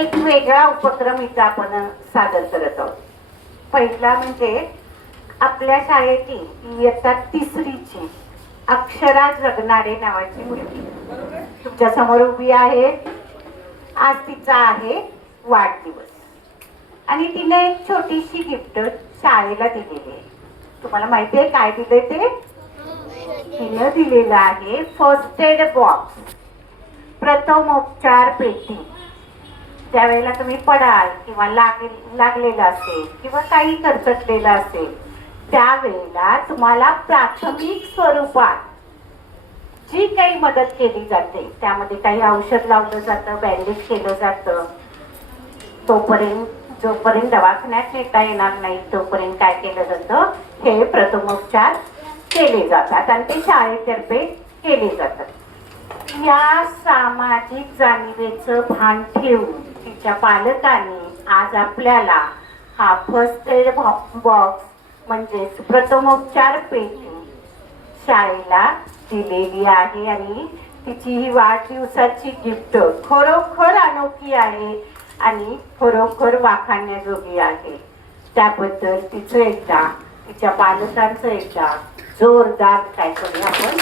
एक वेगळा उपक्रम इथं आपण सादर करत आहोत. पहिला म्हणजे आपल्या शाळेतील इयत्ता तिसरीची अक्षरा जगणारे नावाची मुलगी तुमच्या समोर उभी आहे. आज तिचा आहे वाढदिवस आणि तिने एक छोटीशी गिफ्ट शाळेला दिलेली आहे. तुम्हाला माहिती आहे काय दिले ते? तिने दिलेलं आहे फर्स्ट एड बॉक्स, प्रथमोपचार पेटी. ज्यावेळेला तुम्ही पडाल किंवा लागलेलं असेल किंवा काही खरचटलेलं असेल त्यावेळेला तुम्हाला प्राथमिक स्वरूपात जी काही मदत केली जाते, त्यामध्ये काही औषध लावलं जातं, बँडेज केलं जातं. जोपर्यंत दवाखान्यात नेता येणार नाही तोपर्यंत काय केलं जातं, हे प्रथमोपचार केले जातात आणि ते शाळेतर्फे केले जातात. या सामाजिक जाणीवेचं भान ठेवून तिच्या पालकांनी आज आपल्याला हा फर्स्ट एड बॉक्स म्हणजेच प्रथमोपचार पेटी शाळेला दिलेली आहे आणि तिची ही वाढदिवसाची गिफ्ट खरोखर अनोखी आहे आणि खरोखर वाखाणण्याजोगी आहे. त्याबद्दल तिचं एकदा, तिच्या पालकांचं एकदा जोरदार काय करूया आपण